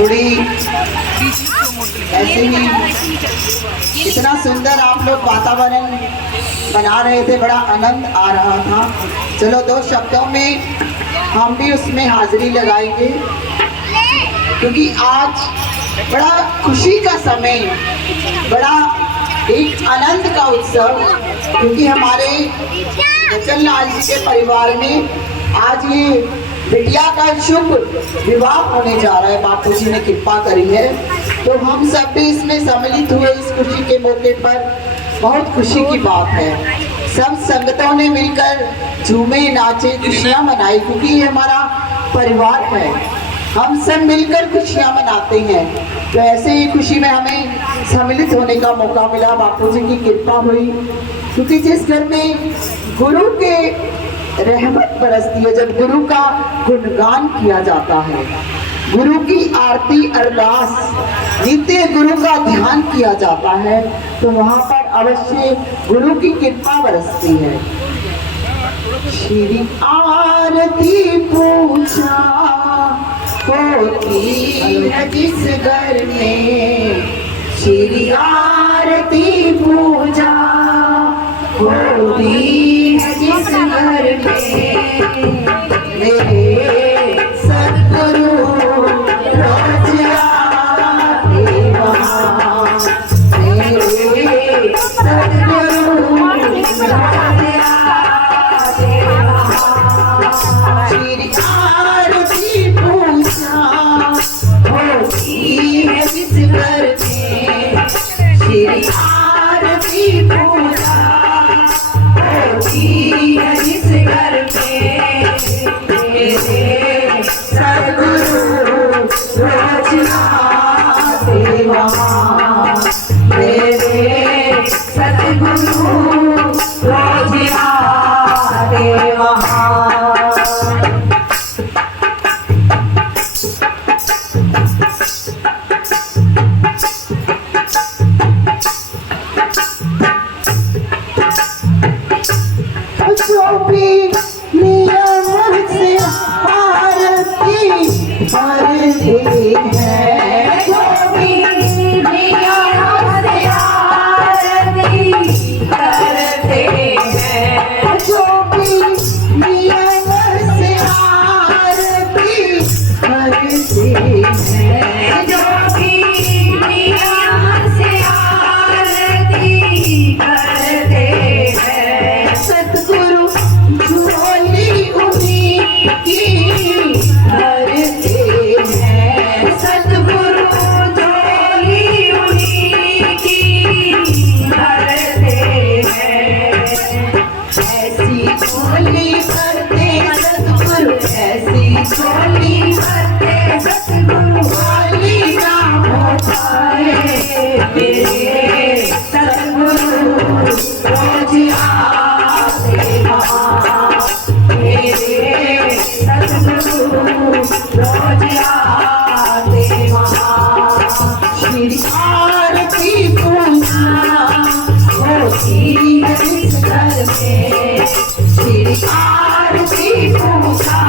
थोड़ी ऐसे ही इतना सुंदर आप लोग वातावरण बना रहे थे, बड़ा आनंद आ रहा था। चलो 2 शब्दों में हम भी उसमें हाजिरी लगाएंगे, क्योंकि आज बड़ा खुशी का समय, बड़ा एक आनंद का उत्सव, क्योंकि हमारे बचन लाल जी के परिवार में आज ये बिटिया का शुभ विवाह होने जा रहा है। बापू जी ने कृपा करी है, तो हम सब भी इसमें सम्मिलित हुए इस खुशी के मौके पर। बहुत खुशी की बात है, सब संगतों ने मिलकर झूमे, नाचे, खुशियाँ मनाई, क्योंकि ये हमारा परिवार है, हम सब मिलकर खुशियाँ मनाते हैं। तो ऐसे ही खुशी में हमें सम्मिलित होने का मौका मिला, बापू जी की कृपा हुई। क्योंकि जिस घर में गुरु के रहमत बरसती है, जब गुरु का गुणगान किया जाता है, गुरु की आरती अरदास नित्य गुरु का ध्यान किया जाता है, तो वहाँ पर अवश्य गुरु की कृपा बरसती है। श्री आरती पूजा होती है जिस घर में, श्री आरती पूजा होती है जिस घर में, मेरे सद्गुरु रोज आते वहाँ, मेरे सद्गुरु रोज आते वहाँ। श्री आरती पूजा होती है जिस घर में, श्री आरती पूजा होती है जिस घर में, मेरे सद्गुरु रोज आते वहाँ, मेरे सद्गुरु रोज आते वहाँ। जो भी नियम से आरती भरती है, जो भी नियम से आरती करते हैं, जो भी नियम से आरती करते हैं, जो भी नियम से आरती करते हैं, सतगुरु झोली उन्हीं की भरते हैं, सतगुरु झोली उन्हीं की भरते हैं। ऐसी झोली भरते सतगुरु, ऐसी झोली भरते सतगुरु, वाली नाम पाए मेरे सतगुरु रोज आते वहाँ, मेरे सतगुरु रोज आते वहाँ। श्री आरती पूजा होती है जिस घर में, श्री आरती पूजा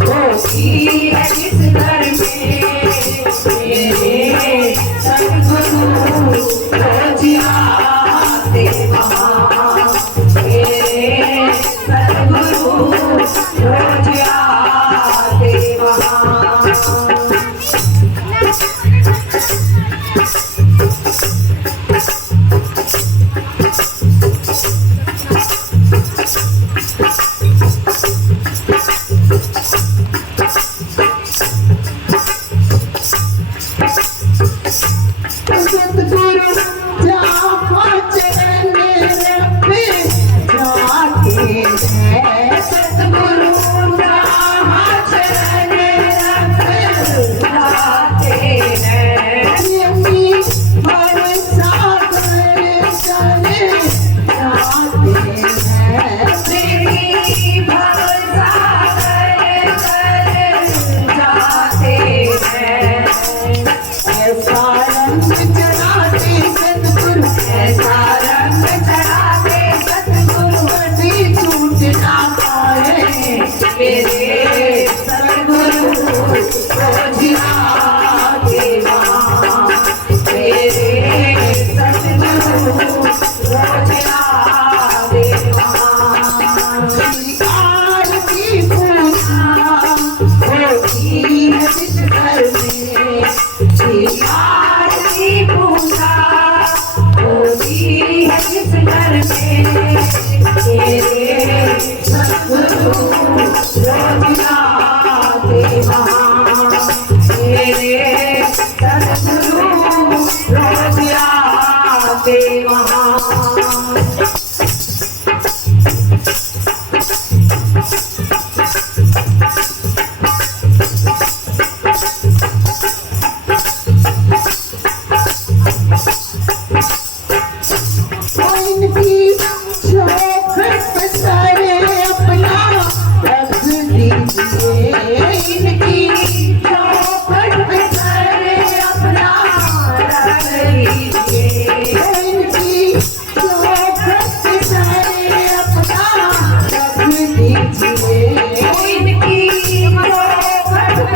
होती है जिस घर में, मेरे सतगुरु रोज आते वहाँ, मेरे सतगुरु रोज आते वहाँ। सतगुरु जहाँ चरण पे जाते हैं, सतगुरु जहाँ चरण पे जाते हैं, यही भरोसा कर चले जाते हैं, यही भरोसा कर चले जाते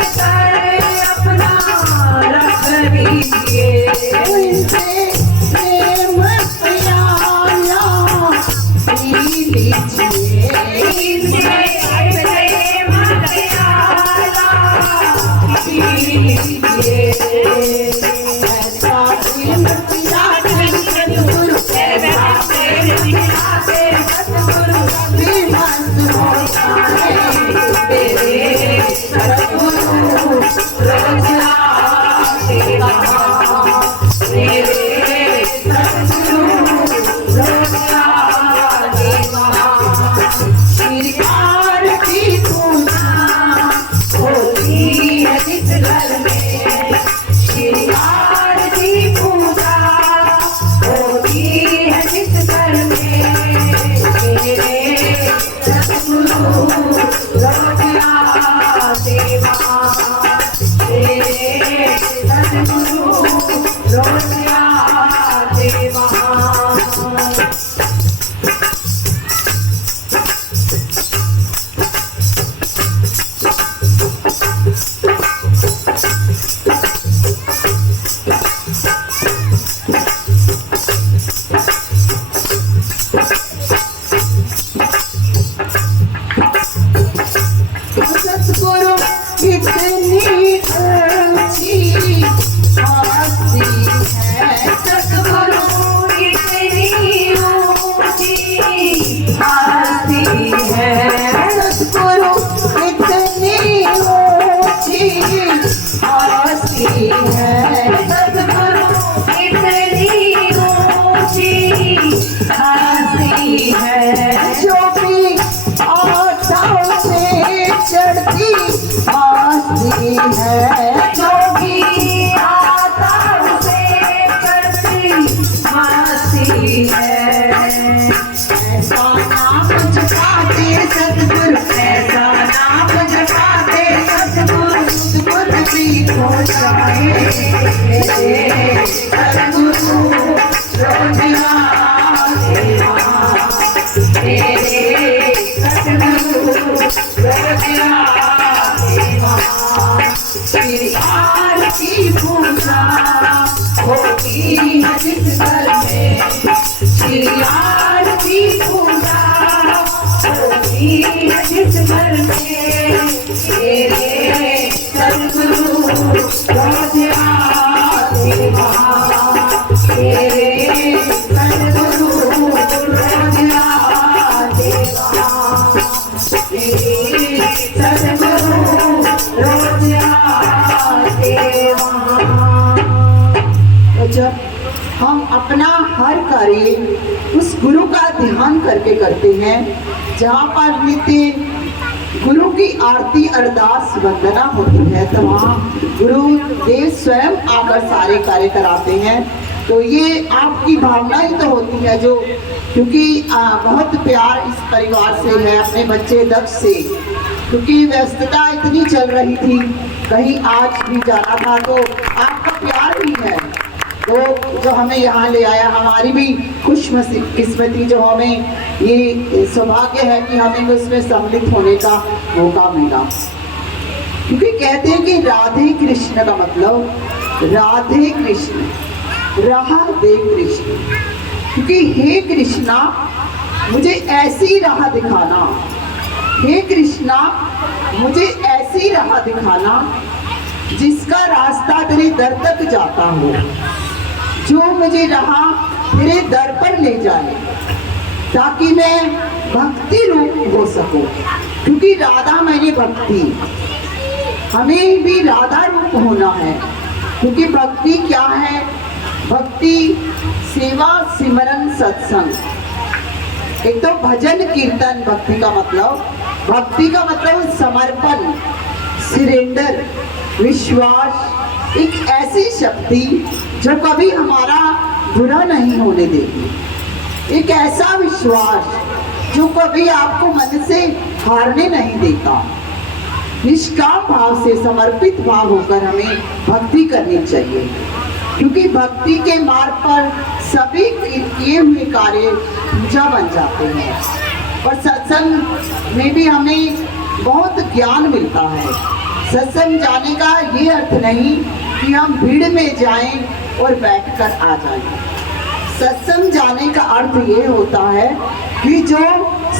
अपना रख लीजिए, इनसे प्रेम प्याला पी लीजिए, इनसे प्रेम प्याला पी लीजिए। ऐसा प्रेम पिलाते सतगुरु, ऐसा प्रेम पिलाते सतगुरु, भी मस्त हो जाए तेरे सतगुरु रोज आते वहाँ, तेरे सतगुरु रोज आते वहाँ। श्रृंगार की पूजा होती है जिस घर में, श्रृंगार की पूजा होती है जिस घर में, तेरे सतगुरु रोज आते वहाँ, तेरे सतगुरु रोज आते वहाँ। सतगुरु कितनी ऊंची हस्ती है, सतगुरु इतनी ऊंची हस्ती है, सतगुरु कितनी ऊंची हस्ती है, सतगुरु इतनी ऊंची हस्ती है, जो भी आठाओं से चढ़ती हस्ती है, जो भी आता उसे करती हस्ती है। ऐसा नाम जपाते सतगुरु, ऐसा नाम जपाते सतगुरु, सतगुरु की हो जाए सतगुरु रोज आते वहाँ, तेरे सतगुरु रोज आते वहाँ। श्रृंगार की पूजा होती है जिस घर में, श्रृंगार की पूजा होती है जिस घर में, तेरे सतगुरु रोज आते वहाँ, तेरे सतगुरु रोज आते वहाँ, तेरे सतगुरु रोज आते वहाँ। तो जब हम अपना हर कार्य उस गुरु का ध्यान करके करते हैं, जहाँ पर नित्य गुरु की आरती अरदास वंदना होती है, तो वहाँ गुरु देव स्वयं आकर सारे कार्य कराते हैं। तो ये आपकी भावना ही तो होती है, जो क्योंकि बहुत प्यार इस परिवार से है, अपने बच्चे दक्ष से, क्योंकि व्यस्तता इतनी चल रही थी, कहीं आज भी जाना था, तो आपका प्यार भी है तो जो हमें यहाँ ले आया। हमारी भी खुशकिस्मती जो हमें ये सौभाग्य है कि हमें उसमें सम्मिलित होने का मौका मिला, क्योंकि कहते हैं कि राधे कृष्ण का मतलब राधे कृष्ण, राधे कृष्ण, क्योंकि हे कृष्णा मुझे ऐसी राह दिखाना, हे कृष्णा मुझे ऐसी राह दिखाना जिसका रास्ता तेरे दर तक जाता हो, जो मुझे राह तेरे दर पर ले जाए, ताकि मैं भक्ति रूप हो सकूं, क्योंकि राधा मैंने भक्ति, हमें भी राधा रूप होना है। क्योंकि भक्ति क्या है? भक्ति सेवा सिमरन सत्संग। एक तो भजन कीर्तन भक्ति का मतलब, भक्ति का मतलब समर्पण, सरेंडर, विश्वास, एक ऐसी शक्ति जो कभी हमारा बुरा नहीं होने देगी, एक ऐसा विश्वास जो कभी आपको मन से हारने नहीं देता। निष्काम भाव से समर्पित भाव होकर हमें भक्ति करनी चाहिए, क्योंकि भक्ति के मार्ग पर सभी किए हुए कार्य पूजा बन जाते हैं। और सत्संग में भी हमें बहुत ज्ञान मिलता है, सत्संग जाने का ये अर्थ नहीं कि हम भीड़ में जाएं और बैठकर आ जाएं। सत्संग जाने का अर्थ ये होता है कि जो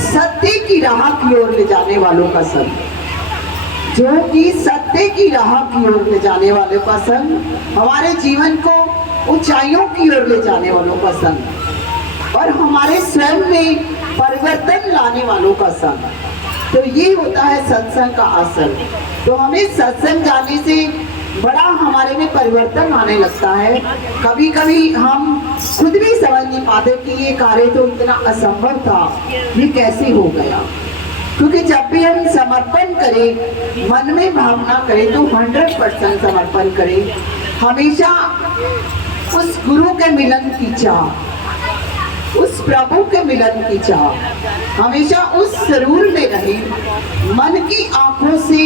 सत्य की राह की ओर ले जाने वालों का संग, जो कि सत्य की राह की ओर ले जाने वालों का संग, हमारे जीवन को ऊंचाइयों की ओर ले जाने वालों का संग और हमारे स्वयं में परिवर्तन लाने वालों का संग। तो ये होता है सत्संग का असर। तो हमें सत्संग जाने से बड़ा हमारे में परिवर्तन आने लगता है। कभी कभी हम खुद भी समझ नहीं पाते कि ये कार्य तो इतना असंभव था, ये कैसे हो गया। क्योंकि जब भी हम समर्पण करें, मन में भावना करें, तो 100% समर्पण करें। हमेशा उस गुरु के मिलन की चाह, उस प्रभु के मिलन की चाह, हमेशा उस जरूर में रहे, मन की आंखों से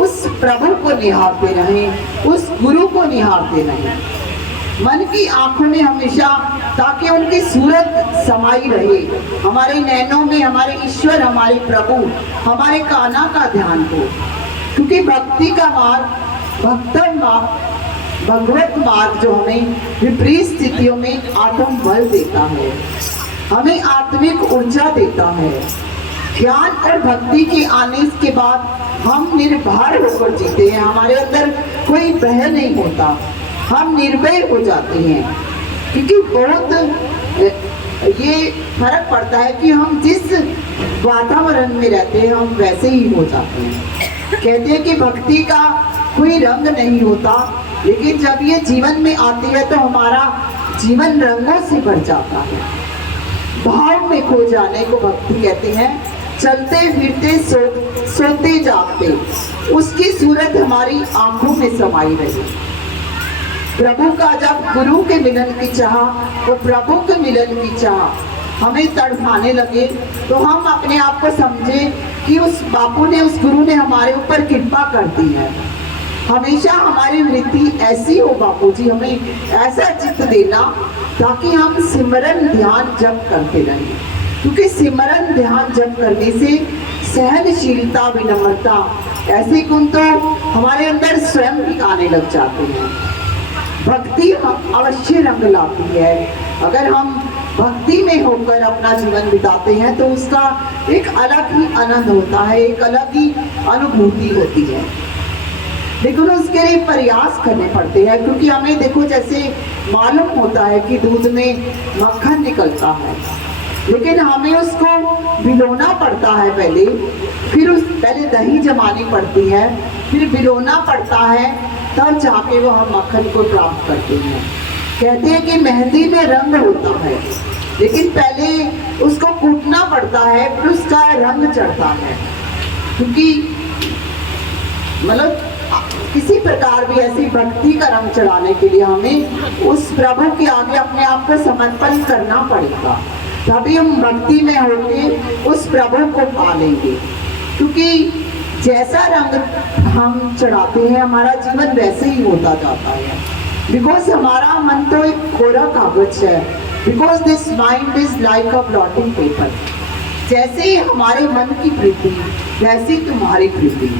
उस प्रभु को निहारते रहें, उस गुरु को निहारते रहें, मन की आंखों में हमेशा, ताकि उनकी सूरत समाई रहे हमारे नैनों में, हमारे ईश्वर, हमारे प्रभु, हमारे कान्हा का ध्यान हो। क्योंकि भक्ति का मार्ग, भक्तन मार्ग, भगवत मार्ग जो हमें विपरीत स्थितियों में आत्म बल देता है, हमें आत्मिक ऊर्जा देता है। ज्ञान और भक्ति के आने के बाद हम निर्भय होकर जीते हैं, हमारे अंदर कोई भय नहीं होता, हम निर्भय हो जाते हैं। क्योंकि बहुत ये फर्क पड़ता है कि हम जिस वातावरण में रहते हैं हम वैसे ही हो जाते हैं। कहते हैं कि भक्ति का कोई रंग नहीं होता, लेकिन जब ये जीवन में आती है तो हमारा जीवन रंगों से भर जाता है। भाव में खो जाने को भक्ति कहते हैं। चलते फिरते सोते जागते उसकी सूरत हमारी आंखों में समाई रही। प्रभु का जब गुरु के मिलन की चाह, वो प्रभु के मिलन की चाह हमें तड़पाने लगे, तो हम अपने आप को समझे कि उस बापू ने, उस गुरु ने हमारे ऊपर कृपा कर दी है। हमेशा हमारी वृत्ति ऐसी हो बापू जी, हमें ऐसा चित्त देना ताकि हम सिमरन ध्यान जप करते रहें। क्योंकि सिमरन ध्यान जप करने से सहनशीलता, विनम्रता, ऐसे गुण तो हमारे अंदर स्वयं ही आने लग जाते हैं। भक्ति अवश्य रंग लाती है। अगर हम भक्ति में होकर अपना जीवन बिताते हैं तो उसका एक अलग ही आनंद होता है, एक अलग ही अनुभूति होती है। लेकिन उसके लिए प्रयास करने पड़ते हैं। क्योंकि हमें देखो, जैसे मालूम होता है कि दूध में मक्खन निकलता है, लेकिन हमें उसको भिगोना पड़ता है पहले, फिर पहले दही जमानी पड़ती है, फिर भिगोना पड़ता है, तब जाके वो हम मक्खन को प्राप्त करते हैं। कहते हैं कि मेहंदी में रंग होता है, लेकिन पहले उसको कूटना पड़ता है, फिर उसका रंग चढ़ता है। क्योंकि मतलब किसी प्रकार भी ऐसी भक्ति का रंग चढ़ाने के लिए हमें उस प्रभु के आगे अपने आप को समर्पण करना पड़ेगा, तभी हम भक्ति में होकर उस प्रभु को पा लेंगे। क्योंकि जैसा रंग हम चढ़ाते हैं हमारा जीवन वैसे ही होता जाता है। बिकॉज हमारा मन तो एक कोरा कागज है। Because this mind is like a blotting paper. जैसे ही हमारे मन की वृत्ति वैसे तुम्हारी वृत्ति,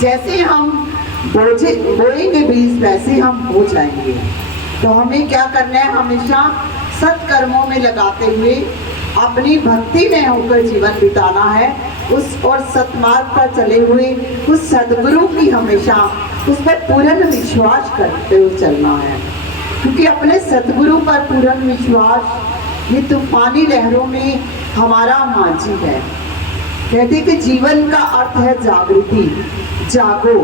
जैसे हम बोएंगे बीज वैसे हम हो जाएंगे। तो हमें क्या करना है, हमेशा सत्कर्मों में लगाते हुए अपनी भक्ति में होकर जीवन बिताना है। उस और सतमार्ग पर चले हुए उस सदगुरु की हमेशा उस पर पूर्ण विश्वास करते हुए चलना है। क्योंकि अपने सदगुरु पर पूर्ण विश्वास ये तूफानी लहरों में हमारा मांझी है। कहते कि जीवन का अर्थ है जागृति, जागो।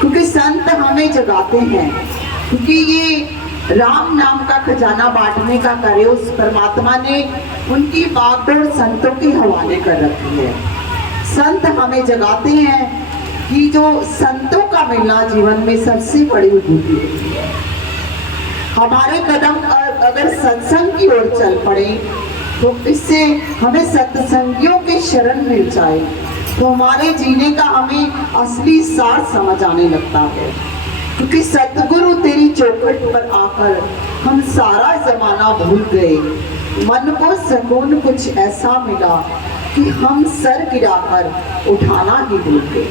क्योंकि संत हमें जगाते हैं। क्योंकि ये राम नाम का खजाना बांटने का कार्य उस परमात्मा ने उनकी बागडोर संतों के हवाले कर रखी है। संत हमें जगाते हैं कि जो संतों का मिलना जीवन में सबसे बड़ी विभूति होती है। हमारे कदम अगर सत्संग की ओर चल पड़े तो इससे हमें सत्संगियों के शरण मिल जाए तो हमारे जीने का हमें असली सार समझ आने लगता है। क्योंकि सतगुरु तेरी चौखट पर आकर हम सारा जमाना भूल गए, मन को सुकून कुछ ऐसा मिला कि हम सर गिराकर उठाना ही भूल गए।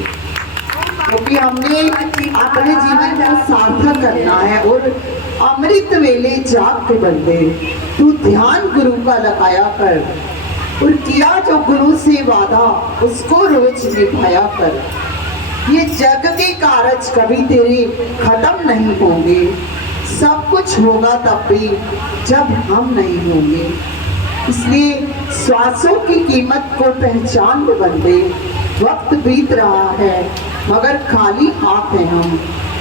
क्योंकि हमने अपने जीवन को सार्थक करना है। और अमृत वेले जाग के बंदे, तू ध्यान गुरु का लगाया कर, और किया जो गुरु से वादा उसको रोज निभाया कर। ये जग के कारज कभी तेरे खत्म नहीं होंगे, सब कुछ होगा तब भी जब हम नहीं होंगे। इसलिए श्वासों की कीमत को पहचान ले बंदे, वक्त बीत रहा है मगर खाली हाथ हैं हम।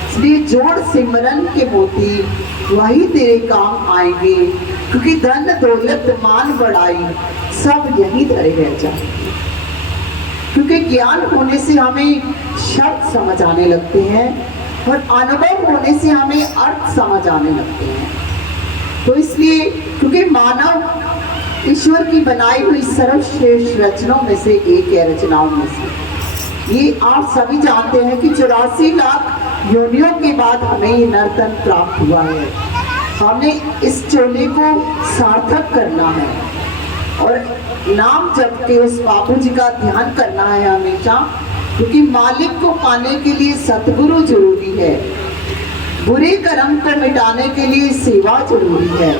इसलिए जोड़ सिमरन के मोती, वही तेरे काम आएंगे, क्योंकि धन दौलत मान बढ़ाई सब यही धरे रह जाएंगे। क्योंकि ज्ञान होने से हमें शब्द समझ आने लगते हैं और अनुभव होने से हमें अर्थ समझ आने लगते हैं। तो इसलिए क्योंकि मानव ईश्वर की बनाई हुई सर्वश्रेष्ठ रचनाओं में से एक है, रचनाओं में से। ये आप सभी जानते हैं कि 84 लाख योनियों के बाद हमें ये नर्तन प्राप्त हुआ है। हमने इस चोले को सार्थक करना है और नाम जप के उस बापू जी का ध्यान करना है हमेशा, क्योंकि मालिक को पाने के लिए सतगुरु जरूरी है, बुरे कर्म को मिटाने के लिए सेवा जरूरी है,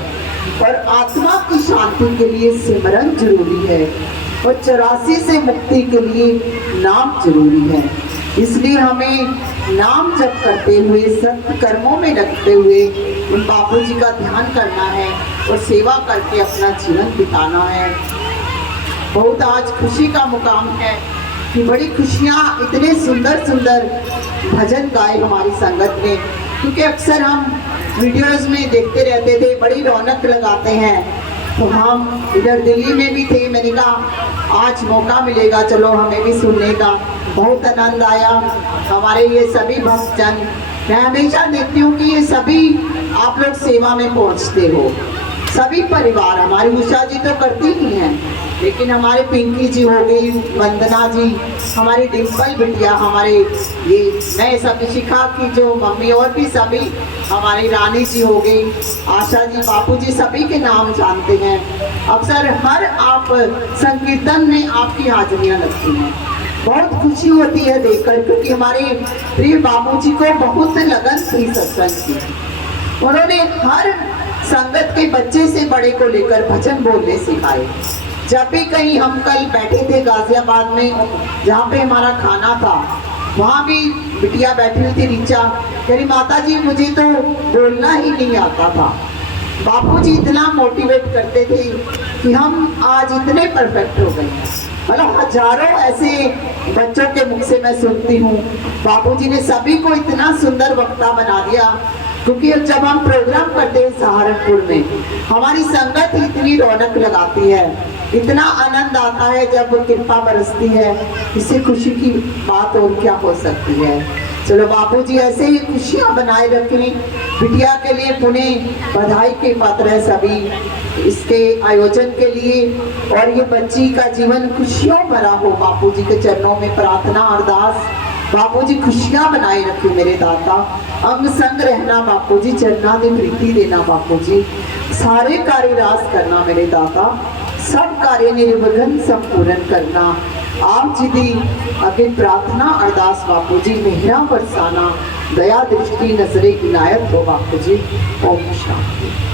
और आत्मा की शांति के लिए सिमरन जरूरी है, और 84 से मुक्ति के लिए नाम जरूरी है। इसलिए हमें नाम जप करते हुए, सत्य कर्मों में लगते हुए उन बापू जी का ध्यान करना है और सेवा करके अपना जीवन बिताना है। बहुत आज खुशी का मुकाम है कि बड़ी खुशियाँ, इतने सुंदर सुंदर भजन गाए हमारी संगत ने, क्योंकि अक्सर हम वीडियोस में देखते रहते थे, बड़ी रौनक लगाते हैं। तो हम इधर दिल्ली में भी थे, मैंने कहा आज मौका मिलेगा, चलो हमें भी सुनने का। बहुत आनंद आया। हमारे ये सभी भक्तजन, मैं हमेशा देखती हूँ कि ये सभी आप लोग सेवा में पहुँचते हो, सभी परिवार। हमारी उषा जी तो करती ही हैं, लेकिन हमारे पिंकी जी हो गई, वंदना जी, हमारी डिम्पल बिटिया, हमारे ये मैं सब शिखा की जो मम्मी, और भी सभी, हमारी रानी जी हो गई, आशा जी, बापू जी, सभी के नाम जानते हैं। अक्सर हर आप संकीर्तन में आपकी हाजिरियाँ लगती हैं, बहुत खुशी होती है देखकर, क्योंकि हमारे प्रिय बापू जी को बहुत लगन थी सत्संग की। उन्होंने हर संगत के बच्चे से बड़े को लेकर भजन बोलने सिखाए। जब भी कहीं हम कल बैठे थे गाजियाबाद में, जहाँ पे हमारा खाना था, वहाँ भी बिटिया बैठी हुई थी रीचा, कह रही माता जी मुझे तो बोलना ही नहीं आता था। बापू जी इतना मोटिवेट करते थे कि हम आज इतने परफेक्ट हो गए हैं। मतलब हजारों ऐसे बच्चों के मुख से मैं सुनती हूँ, बापूजी ने सभी को इतना सुंदर वक्ता बना दिया। क्योंकि जब हम प्रोग्राम करते हैं सहारनपुर में, हमारी संगत इतनी रौनक लगाती है, इतना आनंद आता है जब कृपा बरसती है। इससे खुशी की बात और क्या हो सकती है। चलो बापूजी ऐसे ही खुशियाँ बनाए रखें। बिटिया के लिए पुनः बधाई के पात्र है सभी इसके आयोजन के लिए, और ये बच्ची का जीवन खुशियों भरा हो। बापूजी के चरणों में प्रार्थना अरदास, बापूजी खुशियाँ बनाए रखे मेरे दाता, अंग संग रहना बापूजी, चरणादि प्रीति देना बापूजी, सारे कार्य रास करना मेरे दाता, सब कार्य निर्विघ्न संपूर्ण करना। आप जी दी अगे प्रार्थना अरदास बापूजी, मेहरा बरसाना, दया दृष्टि नजरे इनायत हो बापूजी। ओम शांति।